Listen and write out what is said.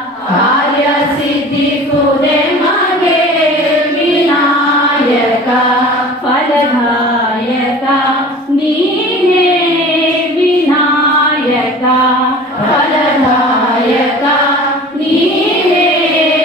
Amen.